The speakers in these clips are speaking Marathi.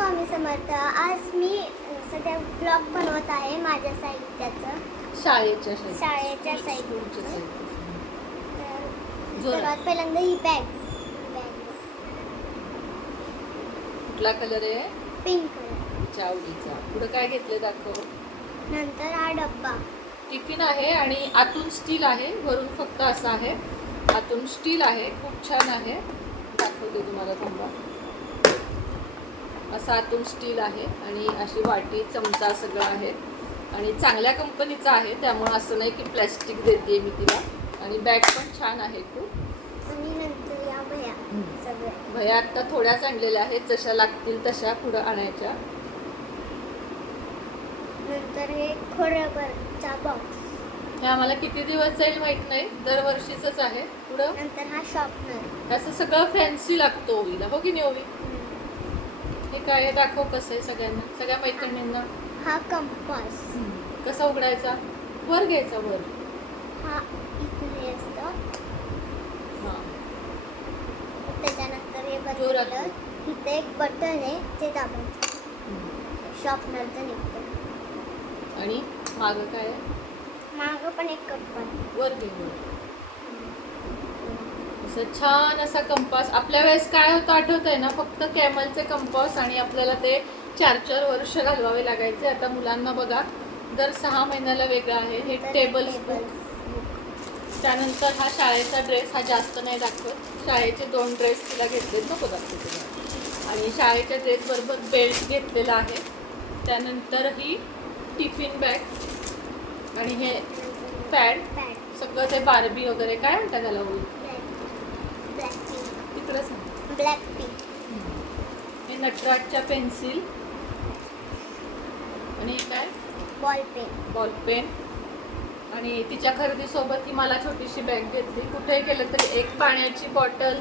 स्वामी समर्थ. आज मी सध्या ब्लॉग बनवत आहे माझ्या साहित्याचं. शाळेच्या. शाळेच्या साहित्याचं. साहित्याचं. तर जोरात. सर्वात पहिल्यांदा ही बॅग. बॅग. कुठला कलर आहे? पिंक कलर चावडीचा पुढे काय घेतले दाखव. नंतर हा डब्बा. टिफिन आहे आणि आतून स्टील आहे. वरून फक्त असं आहे. आतून स्टील आहे. खूप छान आहे. दाखवते तुम्हाला थांबा. असं आतून स्टील आहे आणि अशी वाटी चमचा सगळं आहे. आणि चांगल्या कंपनीचं आहे त्यामुळं असं नाही की प्लॅस्टिक देते मी तिला. आणि बॅग पण छान आहे खूप. आणि नंतर या भया आत्ता थोड्याच आणलेल्या आहेत जशा लागतील तशा पुढं आणायच्या. नंतर हे बॉक्स हे आम्हाला किती दिवस जाईल माहीत नाही दरवर्षीच आहे. पुढं? नंतर हा शॉर्पनर असं सगळं फॅन्सी लागतो ओवीला हो की नाही ओवी? हे काय दाखव कसं आहे सगळ्यांना. सगळ्या मैत्रिणींना. हा कंपास कसा उघडायचा? वर घ्यायचा वर. हा इकडे असतं. हा. त्याच्यानंतर हे जोरात. बदललं इथे एक बटन आहे ते दाबायचं. शॉर्पनरचं निघतं. आणि मागं काय आहे? मागं पण एक कप्पा वर घे वर. असं छान असा कंपास. आपल्या वेळेस काय होतं आठवत आहे ना फक्त कॅमलचे कंपास आणि आपल्याला ते चार चार वर्ष घालवावे लागायचे. आता मुलांना बघा दर सहा महिन्याला वेगळं आहे. हे टेबल्स त्यानंतर हा शाळेचा ड्रेस हा जास्त नाही दाखवत. शाळेचे दोन ड्रेस तिला घेतले नको दाखवते तुला आणि शाळेच्या ड्रेसबरोबर बेल्ट घेतलेला आहे. त्यानंतर ही टिफिन बॅग आणि हे पॅड सगळं ते बारबी वगैरे काय म्हणतात त्याला? होईल तिकडं सांग. ब्लॅक पिंक हे नटराजच्या पेन्सिल. आणि हे काय? Ball pen. Ball pen. आणि तिच्या खरेदीसोबत ही मला छोटीशी बॅग घेतली. कुठेही गेलं तरी एक पाण्याची बॉटल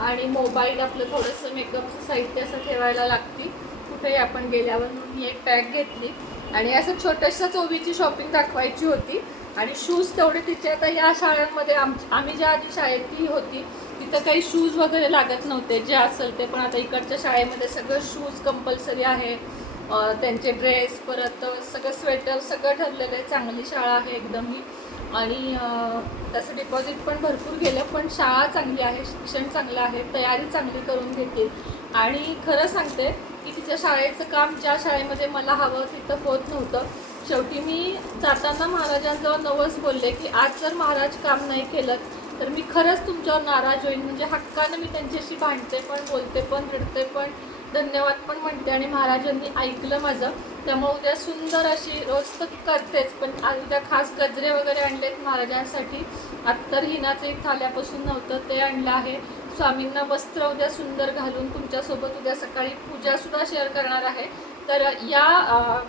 आणि मोबाईल आपलं थोडंसं मेकअपचं साहित्य असं ठेवायला लागते. कुठेही आपण गेल्यावर ही एक बॅग घेतली. आणि असं छोट्याशा चोवीची शॉपिंग दाखवायची होती. आणि शूज तेवढे तिचे. आता या शाळांमध्ये आम आम्ही ज्या आधी शाळेत होती तिथं काही शूज वगैरे लागत नव्हते जे असेल ते पण आता इकडच्या शाळेमध्ये सगळं शूज कंपल्सरी आहे. त्यांचे ड्रेस परत सगळं स्वेटर सगळं ठरलेलं आहे. चांगली शाळा आहे एकदम ही आणि त्याचं डिपॉझिट पण भरपूर गेलं पण शाळा चांगली आहे शिक्षण चांगलं आहे तयारी चांगली करून घेतील. आणि खरं सांगते की तिच्या शाळेचं काम ज्या शाळेमध्ये मला हवं तिथं होत नव्हतं. शेवटी मी जाताना महाराजांजवळ नवस बोलले की आज जर महाराज काम नाही केलं तर मी खरंच तुमच्यावर नाराज होईन. म्हणजे हक्कानं मी त्यांच्याशी भांडते पण बोलते पण रडते पण धन्यवाद पण म्हणते. आणि महाराजांनी ऐकलं माझं. त्यामुळे उद्या सुंदर अशी रोज तर करतेच. पण आज उद्या खास गजरे वगैरे आणलेत महाराजांसाठी. अत्तर हिनाचं एक थाल्यापासून नव्हतं ते आणलं आहे. स्वामींना वस्त्र उद्या सुंदर घालून तुमच्यासोबत उद्या सकाळी पूजासुद्धा शेअर करणार आहे. तर या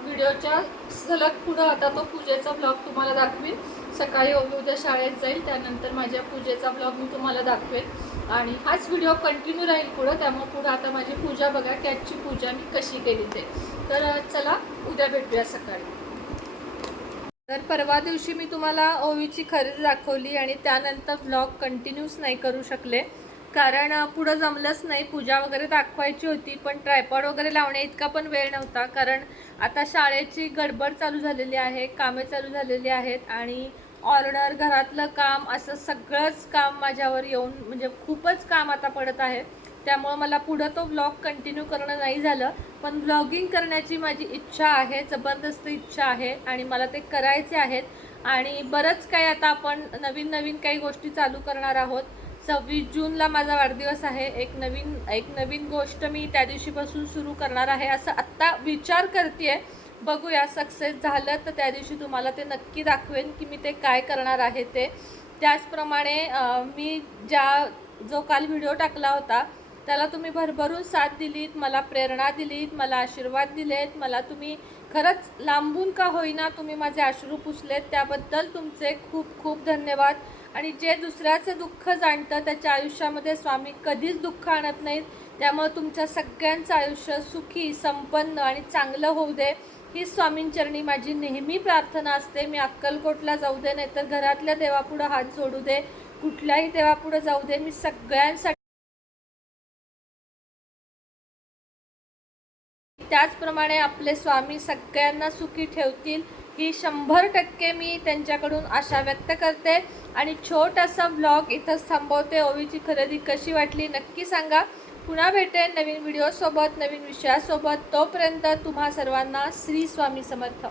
व्हिडिओच्या सलग पुढं आता तो पूजेचा ब्लॉग तुम्हाला दाखवीन. सकाळी ओवी उद्या शाळेत जाईल त्यानंतर माझ्या पूजेचा ब्लॉग मी तुम्हाला दाखवेन आणि हाच व्हिडिओ कंटिन्यू राहील पुढं त्यामुळे पुढं आता माझी पूजा बघा कॅटची पूजा मी कशी केली ते. तर चला उद्या भेटूया सकाळी. तर परवा दिवशी मी तुम्हाला ओवीची खरेदी दाखवली आणि त्यानंतर ब्लॉग कंटिन्यूच नाही करू शकले. कारण पुढं जमलंच नाही पूजा वगैरे दाखवायची होती पण ट्रायपॉड वगैरे लावण्या इतका पण वेळ नव्हता. कारण आता शाळेची गडबड चालू झालेली आहे कामे चालू झालेली आहेत आणि ऑर्डर घरातलं काम असं सगळंच काम माझ्यावर येऊन म्हणजे खूपच काम आता पडत आहे. त्यामुळं मला पुढं तो ब्लॉग कंटिन्यू करणं नाही झालं. पण ब्लॉगिंग करण्याची माझी इच्छा आहे जबरदस्त इच्छा आहे आणि मला ते करायचे आहेत. आणि बरंच काही आता आपण नवीन नवीन काही गोष्टी चालू करणार आहोत. सव्वीस जूनला माझा वाढदिवस आहे. एक नवीन एक नवीन गोष्ट मी त्या दिवशीपासून सुरू करणार आहे असं आत्ता विचार करते आहे बघूया सक्सेस झालं तर त्या दिवशी तुम्हाला ते नक्की दाखवेन की मी ते काय करणार आहे ते. त्याचप्रमाणे मी ज्या जो काल व्हिडिओ टाकला होता त्याला तुम्ही भरभरून साथ दिलीत मला प्रेरणा दिलीत मला आशीर्वाद दिलेत मला तुम्ही खरंच लांबून का होईना तुम्ही माझे अश्रू पुसलेत त्याबद्दल तुमचे खूप खूप धन्यवाद. आणि जे दुसऱ्याचं दुःख जाणतं त्याच्या आयुष्यामध्ये स्वामी कधीच दुःख आणत नाहीत. त्यामुळे तुमच्या सगळ्यांचं आयुष्य सुखी संपन्न आणि चांगलं होऊ दे. ही स्वामींचरणी माझी. नेहमी प्रार्थना असते मी अक्कलकोटला जाऊ दे नाहीतर घरातल्या देवापुढं हात जोडू दे कुठल्याही देवापुढं जाऊ दे मी सगळ्यांसाठी त्याचप्रमाणे आपले स्वामी सगळ्यांना सुखी ठेवतील. ही शंभर टक्के मी त्यांच्याकडून आशा व्यक्त करते. आणि छोटासा ब्लॉग इथंच थांबवते. ओवीची खरेदी कशी वाटली नक्की सांगा. पुन्हा भेटेन नवीन व्हिडिओसोबत नवीन विषयासोबत. तोपर्यंत तुम्हा सर्वांना श्री स्वामी समर्थ.